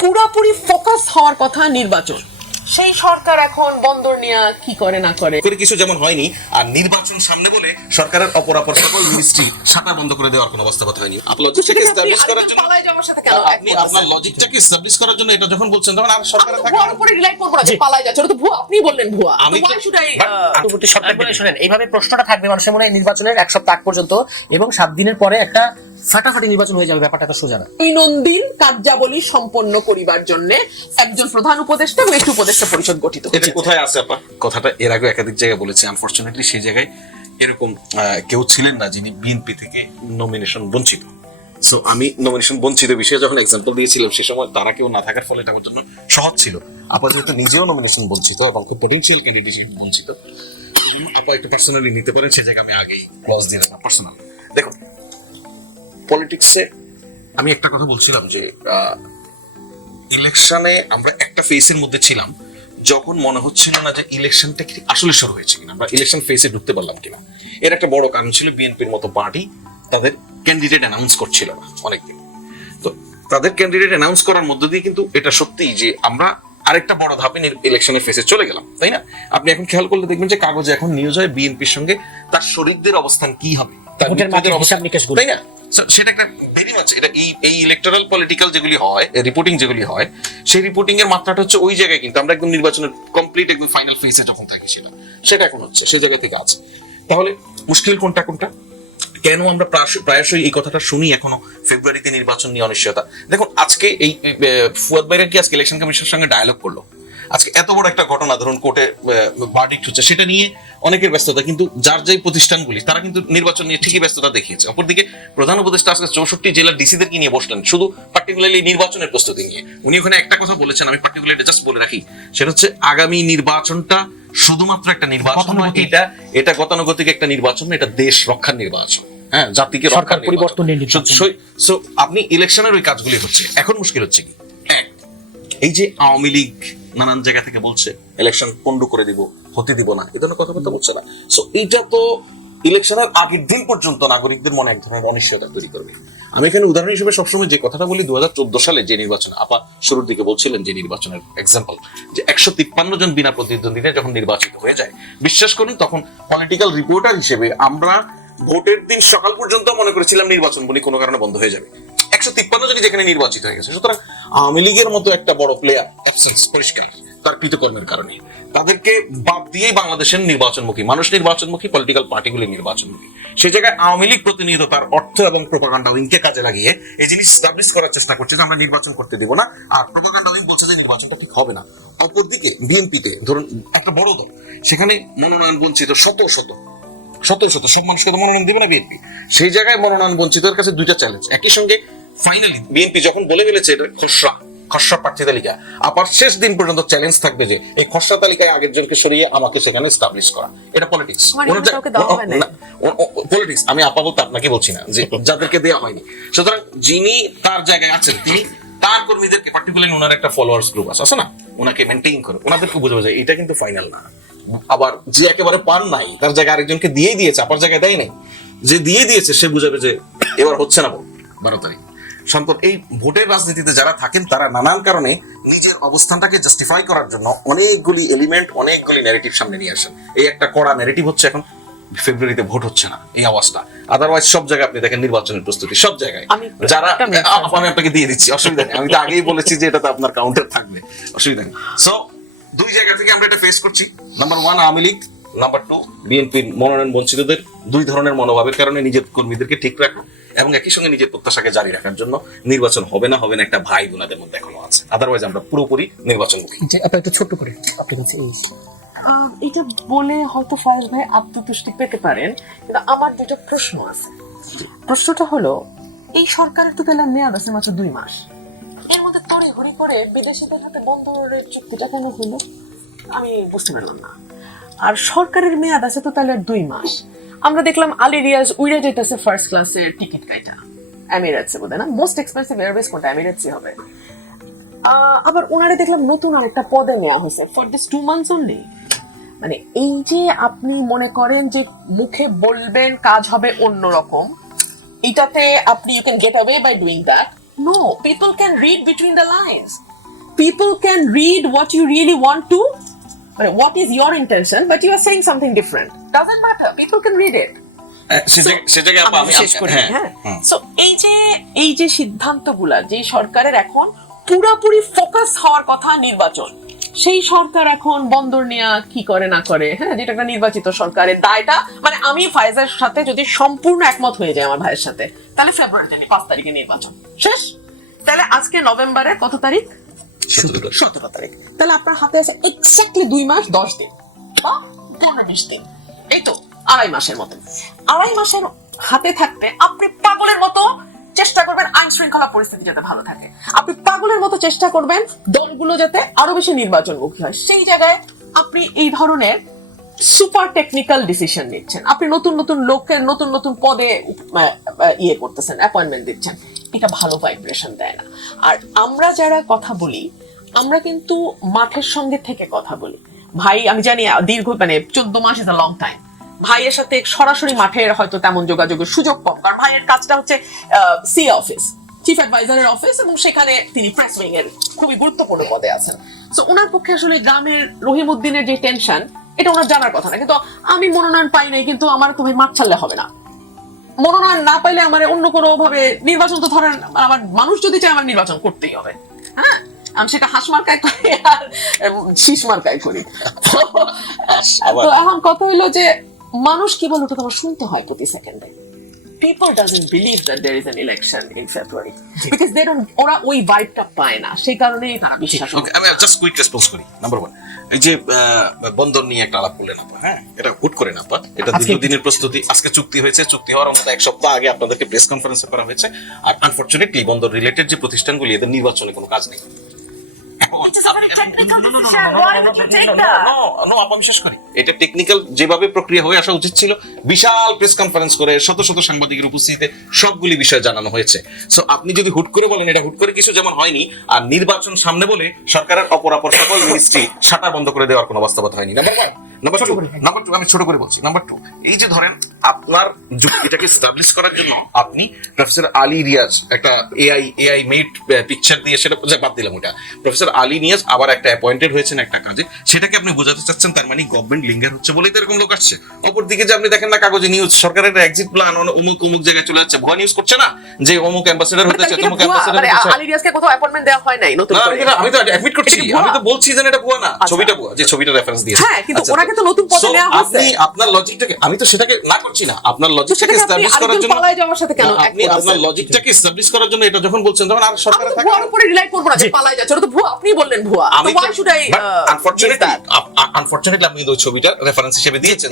পুরোপুরি ফোকাস হওয়ার কথা নির্বাচন। সেই সরকার এখন বন্দর নিয়ে কি করে না করে? করে কিছু যেমন হয়নি আর নির্বাচন সামনে বলে সরকারের অপরাপর সকল মিনিস্ট্রি শাখা বন্ধ করে দেওয়ার কোনো অবস্থা কথা হয়নি আপনার লজিকটাকে এস্টাবলিশ করার জন্য পালায় যাওয়ার সাথে কেন আপনি আপনার লজিকটাকে এস্টাবলিশ করার জন্য এটা যখন বলছেন তখন আর সরকারে থাকা ভুয়ার উপরে রিলাই করব না যে পালায় যাচ্ছে ওটা তো ভুয়া। আপনি বললেন ভুয়া। আমি আমি তো- পূর্ববর্তী সপ্তাহে শুনেন এইভাবে প্রশ্নটা থাকবে মানুষের মনে হয় নির্বাচনের এক সপ্তাহ পর্যন্ত এবং সাত দিনের পরে একটা ফাটাফাটি নির্বাচন হয়ে যাবে ব্যাপারটা তো সোজা না। দৈনন্দিন কার্যাবলী সম্পন্ন করিবার জন্য একজন প্রধান উপদেষ্টা এবং একটি উপদেষ্টা পরিষদ গঠিত এটা কোথায় আছে আপা? কথাটা এর আগে একাধিক জায়গায় বলেছি আনফরচুনেটলি সেই জায়গায় এরকম কেউ ছিলেন না যিনি বিএনপি থেকে নমিনেশন বঞ্চিত। সো আমি নমিনেশন বঞ্চিত বিষয়ে যখন এক্সাম্পল দিয়েছিলাম সে সময় তারা কেউ না থাকার ফলে এটা আমার জন্য সহজ ছিল। আপা যেহেতু নিজেও নমিনেশন বঞ্চিত এবং খুব পটেন্সিয়াল ক্যান্ডিডেট হিসেবে বঞ্চিত আপা একটু পার্সোনালি নিতে পারেন সে জায়গায় আমি আগেই ক্লজ দিয়ে রাখলাম পার্সোনাল দেখুন পলিটিক্সে আমি একটা কথা বলছিলাম যে ইলেকশনে আমরা একটা ফেসের মধ্যে ছিলাম যখন মনে হচ্ছিল না যে ইলেকশনটা কি আসলে শুরু হয়েছে কিনা আমরা ইলেকশন ফেসে ঢুকতে পারলাম কিনা। এর একটা বড় কারণ ছিল বিএনপির মতো পার্টি তাদের ক্যান্ডিডেট অ্যানাউন্স করছিল না অনেকদিন। তো তাদের ক্যান্ডিডেট অ্যানাউন্স করার মধ্য দিয়ে কিন্তু এটা সত্যি যে আমরা আরেকটা বড় ধাপে ইলেকশনের ফেসে চলে গেলাম তাই না? আপনি এখন খেয়াল করলে দেখবেন যে কাগজে এখন নিউজ হয় বিএনপির সঙ্গে তার শরিকদের অবস্থান কি হবে তার অবস্থান- তাই না? সেটা একটা এটা এই এই ইলেকটোরাল পলিটিক্যাল যেগুলি হয় রিপোর্টিং যেগুলি হয়, সেই রিপোর্টিং এর মাত্রাটা হচ্ছে ওই জায়গায় কিন্তু আমরা একদম নির্বাচনের কমপ্লিট একদম ফাইনাল যখন থাকি সেটা। সেটা এখন হচ্ছে, সেই জায়গা থেকে আছে। তাহলে মুশকিল কোনটা কোনটা? কেন আমরা প্রায়শ- প্রায়শই এই কথাটা শুনি এখনও ফেব্রুয়ারিতে নির্বাচন নিয়ে অনিশ্চয়তা? দেখুন, আজকে এই ফুয়াদ বাইরা কি আজকে ইলেকশন কমিশনের সঙ্গে ডায়ালগ করল? আজকে এত বড় একটা ঘটনা ধরুন কোর্টে ভার্ডিক্ট হচ্ছে সেটা নিয়ে অনেকের ব্যস্ততা কিন্তু যার যেই প্রতিষ্ঠানগুলি তারা কিন্তু নির্বাচন নিয়ে ঠিকই ব্যস্ততা দেখিয়েছে। অপরদিকে প্রধান উপদেষ্টা আজকে চৌষট্টি জেলার ডিসিদেরকে নিয়ে বসলেন? শুধু পার্টিকুলারলি নির্বাচনের প্রস্তুতি নিয়ে। উনি ওখানে একটা কথা বলেছেন আমি পার্টিকুলারলি জাস্ট বলে রাখি। সেটা হচ্ছে আগামী নির্বাচনটা শুধুমাত্র একটা নির্বাচন এটা এটা গতানুগতিক একটা নির্বাচন না, এটা দেশ রক্ষার নির্বাচন। হ্যাঁ জাতিকে সরকার রক্ষার। পরিবর্তনের so আপনি ইলেকশনের ওই কাজগুলি হচ্ছে। এখন মুশকিল হচ্ছে কি? এই যে আওয়ামী লীগ নানান জায়গা থেকে বলছে ইলেকশন পন্ডু করে দিব, হতে দিব না। এ ধরনের কথাবার্তা বলছে না। সো এইটা তো ইলেকশনের আগের দিন পর্যন্ত নাগরিকদের মনে এক ধরনের অনিশ্চয়তা তৈরি করবে। আমি এখানে উদাহরণ হিসেবে সবসময় যে কথাটা বলি দু হাজার চোদ্দ সালে যে নির্বাচন আপা শুরুর দিকে বলছিলেন যে নির্বাচনের এক্সাম্পল যে একশো তিপ্পান্ন জন বিনা প্রতিদ্বন্দ্বীরা যখন নির্বাচিত হয়ে যায়, বিশ্বাস করুন, তখন পলিটিক্যাল রিপোর্টার হিসেবে আমরা ভোটের দিন সকাল পর্যন্ত মনে করেছিলাম নির্বাচন বলি, কোনো কারণে বন্ধ হয়ে যাবে। একশো তিপ্পান্ন জনই যেখানে নির্বাচিত হয়ে গেছে। সুতরাং আওয়ামী লীগের মতো একটা বড় প্লেয়ার অ্যাবসেন্স পরিষ্কার। তার কৃতকর্মের কারণে। তাদেরকে বাদ দিয়েই বাংলাদেশের নির্বাচনমুখী মানুষ নির্বাচনমুখী পলিটিক্যাল পার্টিগুলি নির্বাচনমুখী। সে জায়গায় আওয়ামী লীগ প্রতিনিয়ত তার অর্থ এবং প্রোপাগান্ডা উইংকে কাজে লাগিয়ে এই জিনিস স্টাবলিশ করার চেষ্টা করছে যে আমরা নির্বাচন করতে দিব না। আর প্রোপাগান্ডা উইং বলছে যে নির্বাচনটা ঠিক হবে না। অপরদিকে বিএনপিতে ধরুন একটা বড় দল সেখানে মনোনয়ন বঞ্চিত শত শত শত শত সব মানুষকে তো মনোনয়ন দেবে না বিএনপি। সেই জায়গায় মনোনয়ন বঞ্চিতের কাছে দুইটা চ্যালেঞ্জ একই সঙ্গে ফাইনালি বিএনপি যখন বলে ফেলেছে এটা খসড়া খসড়া প্রার্থী তালিকা। আবার শেষ দিন পর্যন্ত চ্যালেঞ্জ থাকবে যে এই খসড়া তালিকায় আগের জনকে সরিয়ে আমাকে সেখানে স্টাবলিশ করা। এটা পলিটিক্স। পলিটিক্স আমি আপা বলতে আপনাকে বলছি না যে যাদেরকে দেওয়া হয়নি। সুতরাং যিনি তার জায়গায় আছেন তিনি তার কর্মীদেরকে পার্টিকুলার ওনার একটা ফলোয়ার্স গ্রুপ আছে আছে না? ওনাকে মেনটেইন করে ওনাদেরকে বুঝাবে যে এটা কিন্তু ফাইনাল না। আবার যে একেবারে পান নাই তার জায়গায় আরেকজনকে দিয়েই দিয়েছে আপার জায়গায় দেয় নাই। যে দিয়ে দিয়েছে সে বুঝাবে যে এবার হচ্ছে না বারো তারিখ। সম্পদ এই ভোটের রাজনীতিতে যারা থাকেন তারা নানান কারণে নিজের অবস্থানটাকে জাস্টিফাই করার জন্য অনেকগুলি এলিমেন্ট অনেকগুলি ন্যারেটিভ সামনে নিয়ে আসেন। এই একটা কড়া ন্যারেটিভ হচ্ছে এখন ফেব্রুয়ারিতে ভোট হচ্ছে না এই অবস্থা আদারওয়াইজ সব জায়গায় আপনি দেখেন নির্বাচনের প্রস্তুতি সব জায়গায়। যারা আমি আপনাকে দিয়ে দিচ্ছি অসুবিধা নেই। আমি তো আগেই বলেছি যে এটাতে আপনার কাউন্টার থাকবে অসুবিধা নেই। সো দুই জায়গা থেকে আমরা এটা ফেস করছি। Number one Awami League. Number two বিএনপির মনোনয়ন বঞ্চিতদের দুই ধরনের মনোভাবের কারণে নিজের কর্মীদেরকে ঠিক রাখা এবং একই সঙ্গে নিজের প্রত্যাশাকে জারি রাখার জন্য নির্বাচন হবে না হবে না একটা ভাই বোনাদের মধ্যে এখনও আছে। আদারওয়াইজ আমরা পুরোপুরি নির্বাচন যে একটু ছোট্ট করে আপনি কাছে এই। এটা বলে হয়তো ফায়াজ ভাই আত্মতুষ্টি পেতে পারেন কিন্তু আমার দুটো প্রশ্ন আছে। প্রশ্নটা হলো এই সরকারের তো তাহলে মেয়াদ আছে মাত্র দুই মাস। এর মধ্যে তড়ি ঘড়ি করে বিদেশিদের হাতে বন্দরের চুক্তিটা কেন হলো? আমি বুঝতে পারলাম না। আর সরকারের মেয়াদ আছে তো তাহলে আর দুই মাস। আমরা দেখলাম আলী রিয়াজ উইরা যেতেছে ফার্স্ট ক্লাসের টিকিট কাইটা। এমিরেটসে বোধ না? মোস্ট এক্সপেন্সিভ এয়ারবেস কোনটা? এমিরেটসই হবে। আবার ওনারে দেখলাম নতুন আরেকটা পদে নেওয়া হয়েছে। For this two months only মানে এই যে আপনি মনে করেন যে মুখে বলবেন কাজ হবে অন্যরকম এটাতে আপনি you can get away by doing that can read between the lines. People can read what you really want to, I mean, what is your intention, but you are saying something different. Doesn't matter. People can read it. সে শেষ করি হ্যাঁ হ্যাঁ। So এই যে এই যে সিদ্ধান্তগুলা যে সরকারের এখন পুরাপুরি ফোকাস হওয়ার কথা নির্বাচন সেই সরকার এখন বন্দর নেওয়া কি করে না করে হ্যাঁ যেটা একটা নির্বাচিত সরকারের দায়টা মানে আমি ফাইজার সাথে যদি সম্পূর্ণ একমত হয়ে যায় আমার ভাইয়ের সাথে তাহলে ফেব্রুয়ারিতে পাঁচ তারিখে নির্বাচন শেষ তাহলে আজকে নভেম্বরের কত তারিখ সতেরো তারিখ। তাহলে আপনার হাতে আছে এক্স্যাক্টলি দুই মাস দশ দিন বা পনেরো বিশ দিন। এই তো আড়াই মাসের মতো। আড়াই মাসের হাতে থাকতে আপনি পাগলের মতো চেষ্টা করবেন আইন শৃঙ্খলা পরিস্থিতি যাতে ভালো থাকে। আপনি পাগলের মতো চেষ্টা করবেন দলগুলো যাতে আরও বেশি নির্বাচনমুখী হয়। সেই জায়গায় আপনি এই ধরনের সুপার টেকনিক্যাল ডিসিশন নিচ্ছেন। আপনি নতুন নতুন লোকের নতুন নতুন পদে ইয়ে করতেছেন অ্যাপয়েন্টমেন্ট দিচ্ছেন। এটা ভালো ভাইব্রেশন দেয় না। আর আমরা যারা কথা বলি, আমরা কিন্তু মাঠের সঙ্গে থেকে কথা বলি। ভাই, আমি জানি দীর্ঘ মানে চোদ্দ মাস ইজ লং টাইম ভাইয়ের সাথে সরাসরি মাঠের হয়তো তেমন যোগাযোগের সুযোগ কম, কারণ ভাইয়ের কাজটা হচ্ছে সি অফিস চিফ অ্যাডভাইজারের অফিস এবং সেখানে তিনি প্রেস উইং এর খুবই গুরুত্বপূর্ণ পদে আছেন। তো ওনার পক্ষে আসলে গ্রামের রহিমউদ্দিনের যে টেনশন এটা ওনার জানার কথা না। কিন্তু আমি মনোনয়ন পাই নাই, কিন্তু আমার তুমি মাঠ ছাড়লে হবে না। মনোনয়ন না পাইলে আমার অন্য কোনো ভাবে নির্বাচন তো ধরেন আমার মানুষ যদি চায় আমার নির্বাচন করতেই হবে। হ্যাঁ? আমি সেটা হাঁস মার্কায় করি আর শীষ মার্কায় করি। তো, এখন কথা হইল যে মানুষ কি বলতো তোমার শুনতে হয় প্রতি সেকেন্ডে। People doesn't believe that there is an election in February because they don't ওরা ওই ভাইবটা পায় না। সেই কারণেই তারা বিশ্বাস ওকে আমি জাস্ট কুইক রেসপন্স করি। নাম্বার ওয়ান এই যে আহ, বন্দর নিয়ে একটা আলাপ করলেন আপা হ্যাঁ? এটা হুট করে না আপা। এটা দীর্ঘদিনের প্রস্তুতি আজকে চুক্তি হয়েছে চুক্তি হওয়ার অন্তত এক সপ্তাহ আগে আপনাদেরকে প্রেস কনফারেন্সে করা হয়েছে। আর আনফরচুনেটলি বন্দর রিলেটেড যে প্রতিষ্ঠানগুলি এদের নির্বাচনে কোনো কাজ নেই। এটা টেকনিক্যাল যেভাবে প্রক্রিয়া হয়ে আসা উচিত ছিল বিশাল প্রেস কনফারেন্স করে শত শত সাংবাদিকের উপস্থিতিতে সবগুলি বিষয় জানানো হয়েছে সো আপনি যদি হুট করে বলেন এটা হুট করে কিছু যেমন হয়নি আর নির্বাচন সামনে বলে সরকারের অপরাপর সকল মিনিস্ট্রি সাঁটা বন্ধ করে দেওয়ার কোনো বাস্তবতা হয়নি number one number two number two আমি ছোট করে বলছি। নাম্বার টু এই যে ধরেন আপনার এটাকে স্টাবলিশ করার জন্য আপনি প্রফেসর আলী রিয়াজ একটা এআই এআই মেড পিকচার দিয়ে সেটা বাদ দিলাম ওটা। প্রফেসর আলী নিয়াজ আবার একটা অ্যাপয়েন্টেড হয়েছেন একটা কাজে। সেটাকে আপনি বোঝাতে চাচ্ছেন তার মানে গভর্নমেন্ট লিঙ্গার হচ্ছে বলেই তো এরকম লোক আসছে। অপরদিকে যে আপনি দেখেন না কাগজে নিউজ সরকারের এক্সিট প্ল্যান অমুক অমুক জায়গায় চলে যাচ্ছে। ভয় নিউজ করছে না যে অমুক অ্যাম্বাসেডার হতে অ্যাম্বাসেডার মানে হতে আলী রিয়াজকে কোথাও অ্যাপয়েন্টমেন্ট দেওয়া হয় নাই নতুন আমি তো- অ্যাডমিট করছি? আমি তো বলছি যে এটা ভুয়া না। আচ্ছা। ছবিটা ভুয়া যে ছবিটা রেফারেন্স দিয়েছে। হ্যাঁ, কিন্তু আচ্ছা, ওনাকে তো নতুন পদে নেওয়া হয়েছে। আপনি আপনার লজিকটাকে আমি তো সেটাকে না করছি না। আপনার লজিকটাকে এস্টাবলিশ করার জন্য পালায় যাওয়ার সাথে কেন আপনি আপনার লজিকটাকে এস্টাবলিশ করার জন্য এটা যখন বলছেন তখন আর সরকারে থাকে উপরে রিলাই করব না যে পালায় যাচ্ছে। ওটা তো ভুয়া আপনি বললেন ভুয়া। আমি should I uh, unfortunately unfortunately আপনি ওই ছবিটা রেফারেন্স হিসেবে দিয়েছেন।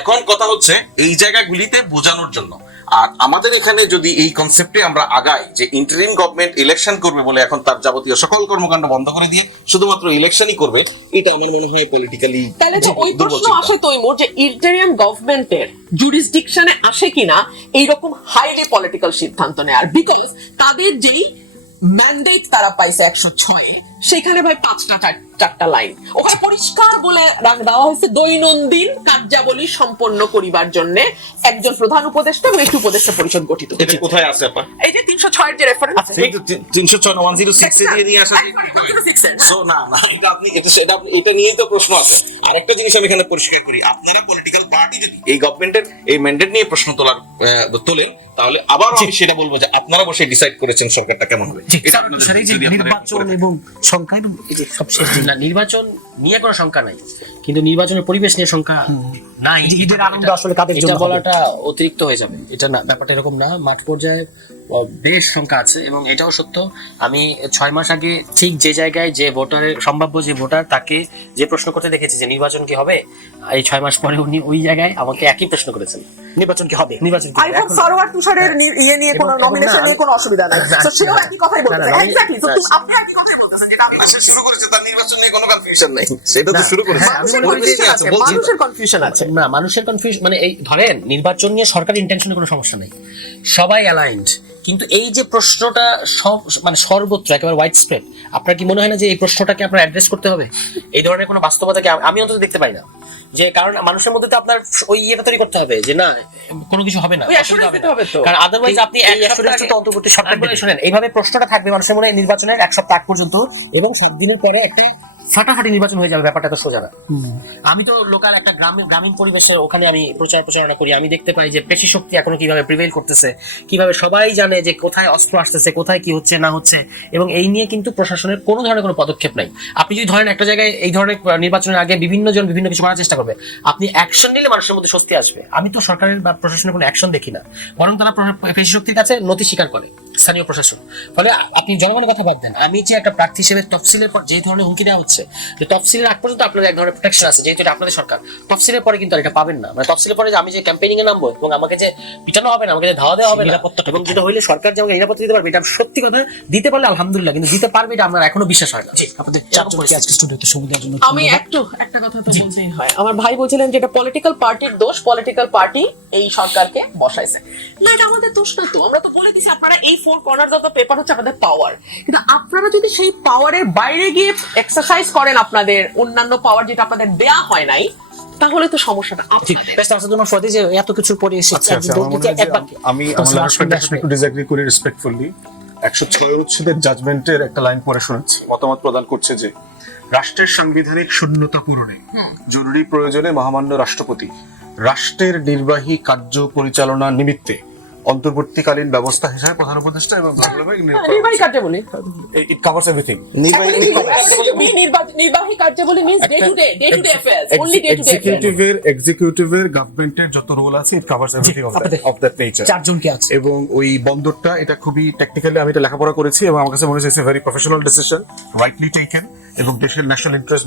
এখন কথা হচ্ছে এই জায়গাগুলিতে বোঝানোর জন্য। আর আমাদের এখানে যদি এই কনসেপ্টে আমরা আগাই যে ইন্টারিম গভর্নমেন্ট ইলেকশন করবে বলে এখন তার যাবতীয় সকল কর্মকাণ্ড বন্ধ করে দিয়ে শুধুমাত্র ইলেকশনই করবে এটা আমার মনে হয় পলিটিক্যালি তাহলে তো ওই প্রশ্ন আসে তৈমুর যে ইন্টারিয়াম গভর্নমেন্টের জুরিসডিকশনে আসে কিনা এইরকম হাইলি পলিটিক্যাল সিদ্ধান্ত নেয়ার। বিকজ তাদের যেই ম্যান্ডেট তারা পাইছে একশো ছয়ে সেখানে ভাই পাঁচটা চার- চারটা লাইন ওখানে পরিষ্কার বলে রাখ দেওয়া হয়েছে দৈনন্দিন কার্যাবলী সম্পন্ন করিবার জন্য একজন প্রধান উপদেষ্টা এবং একটি উপদেষ্টা পরিষদ গঠিত এটা কোথায় আছে আপা এই যে তিনশো ছয়ের যে রেফারেন্স এই তো তিনশো ছয় ওয়ান জিরো দিয়ে আসা So, না না এটা আপনি এটা সেটা এটা নিয়েই তো প্রশ্ন আছে আরেকটা জিনিস আমি এখানে পরিষ্কার করি আপনারা পলিটিক্যাল পার্টি যদি এই গভর্নমেন্টের এই ম্যান্ডেট নিয়ে প্রশ্ন তোলার আহ, তোলেন তাহলে আবার আমি সেটা বলব যে আপনারা বসে ডিসাইড করেছেন সরকারটা কেমন হবে এটা নির্বাচন এবং সংখ্যা এবং এই সবশেষ না নির্বাচন নিয়ে কোনো শঙ্কা নাই। কিন্তু নির্বাচনের পরিবেশ নিয়ে শঙ্কা নাই। ঈদের আনন্দ আসলে কাদের জন্য হবে? বলাটা অতিরিক্ত হয়ে যাবে। এটা না ব্যাপারটা এরকম না। মাঠ পর্যায়ে বেশ সংখ্যা আছে এবং এটাও সত্য। আমি ছয় মাস আগে ঠিক যে জায়গায় যে ভোটারের সম্ভাব্য যে ভোটার তাকে যে প্রশ্ন করতে দেখেছি যে নির্বাচন কি হবে এই ছয় মাস পরে উনি ওই জায়গায় আমাকে একই প্রশ্ন করেছেন। নির্বাচন কি হবে? নির্বাচন কি আই হবে? হোপ এখন- তুষারের ইয়ে নিয়ে কোনো নমিনেশন নিয়ে কোনো অসুবিধা নাই। তো সেও একই কথাই বলতেছে। এক্স্যাক্টলি তো আপনি একই কথাই বলতেছেন। যেটা আমি শুরু করেছে তার নির্বাচন নিয়ে কোনো কনফিউশন নেই। সেটা তো শুরু হ্যাঁ, মানুষের কনফিউশন আছে না মানুষের কনফিউশন মানে এই ধরেন নির্বাচন নিয়ে সরকার ইন্টেনশনে কোনো সমস্যা নেই। সবাই অ্যালাইন্ড কিন্তু এই যে প্রশ্নটা সব মানে সর্বত্র একেবারে ওয়াইড স্প্রেড আপনার কি মনে হয় না যে এই প্রশ্নটাকে আপনার অ্যাড্রেস করতে হবে? এই ধরনের কোনো বাস্তবতাকে আম- আমি অন্তত দেখতে পাই না। যে কারণ মানুষের মধ্যে তো আপনার ওই ইয়েটা তৈরি করতে হবে যে না কোনো কিছু হবে না। কারণ আদারওয়াইজ আপনি এক সপ্তাহ assurance আগে- তো অন্তর্বর্তী সরকার শুনেন এইভাবে প্রশ্নটা থাকবে মানুষের মনে নির্বাচনের এক সপ্তাহ আগ পর্যন্ত এবং সাত দিনের পরে একটা ফাটাফাটি নির্বাচন হয়ে যাবে ব্যাপারটা তো সোজা না। আমি তো লোকাল একটা গ্রামীণ গ্রামীণ পরিবেশে ওখানে আমি প্রচার প্রচারণা করি। আমি দেখতে পাই যে পেশি শক্তি এখনও কীভাবে প্রিভেল করতেছে কীভাবে সবাই জানে যে কোথায় অস্ত্র আসতেছে কোথায় কি হচ্ছে না হচ্ছে এবং এই নিয়ে কিন্তু প্রশাসনের কোনো ধরনের কোনো পদক্ষেপ নাই। আপনি যদি ধরেন একটা জায়গায় এই ধরনের নির্বাচনের আগে বিভিন্ন জন বিভিন্ন কিছু করার চেষ্টা করবে আপনি অ্যাকশন নিলে মানুষের মধ্যে স্বস্তি আসবে। আমি তো সরকারের বা প্রশাসনের কোনো অ্যাকশন দেখি না। বরং তারা পেশি শক্তির কাছে নথি স্বীকার করে। স্থানীয় প্রশাসন। ফলে আপনি জনগণের কথা দেন। আমি যে একটা প্রার্থী হিসেবে তফসিলের পর যে ধরনের হুমকি দেওয়া হচ্ছে যে তফসিলের আগ পর্যন্ত আপনাদের এক ধরনের প্রোটেকশন আছে যেহেতু এটা আপনাদের সরকার তফসিলের পরে কিন্তু আর এটা পাবেন না। মানে তফসিলের পরে আমি যে ক্যাম্পেইনিং এ নামবো এবং আমাকে যে পিটানো হবে না আমাকে যে ধাওয়া দেওয়া হবে নিরাপত্তা এবং যেটা হইলে সরকার যে আমাকে নিরাপত্তা দিতে পারবে এটা সত্যি কথা দিতে পারলে আলহামদুলিল্লাহ কিন্তু দিতে পারবে এটা আমার এখনও বিশ্বাস হয় না। আপনাদের চারজনকে আজকে স্টুডিওতে দেওয়ার জন্য আমি একটু একটা কথা তো বলতেই হয়। আমার ভাই বলছিলেন যে এটা পলিটিক্যাল পার্টির দোষ পলিটিক্যাল পার্টি এই সরকারকে বসাইছে। না এটা আমাদের দোষ না তো আমরা তো বলে দিছি আপনারা এই ফোর কর্নার যত পেপার হচ্ছে আপনাদের পাওয়ার কিন্তু আপনারা যদি সেই পাওয়ারের বাইরে গিয়ে এক্সারসাইজ করেন আপনাদের অন্যান্য পাওয়ার যেটা আপনাদের দেয়া হয় নাই তাহলে তো সমস্যাটা ঠিক। বেস্ট আসার জন্য ফতে যে এত কিছুর পরে এসে আচ্ছা আচ্ছা আমি একটু ডিসএগ্রি করি রেসপেক্টফুলি একশো ছয় অনুচ্ছেদের জাজমেন্টের একটা লাইন পড়ে শোনাচ্ছি। মতামত প্রদান করছে যে রাষ্ট্রের সাংবিধানিক শূন্যতা পূরণে জরুরি প্রয়োজনে মহামান্য রাষ্ট্রপতি রাষ্ট্রের নির্বাহী কার্য পরিচালনা নিমিত্তে অন্তর্বর্তীকালীন ব্যবস্থা হিসাবে প্রধান উপদেষ্টা এবং নির্বাহী কার্যাবলী। ইট কাভার্স এভরিথিং নির্বাহী কার্যাবলী means day to day day to day affairs only day to day এক্সিকিউটিভের এক্সিকিউটিভের গভর্নমেন্টের যত রোল আছে it covers everything of that of that nature চারজনকে আছে। এবং ওই বন্দরটা এটা খুবই টেকনিক্যালি আমি এটা লেখাপড়া করেছি এবং আমার কাছে মনে হচ্ছে very professional decision rightly taken এবং দেশের ন্যাশনাল ইন্টারেস্ট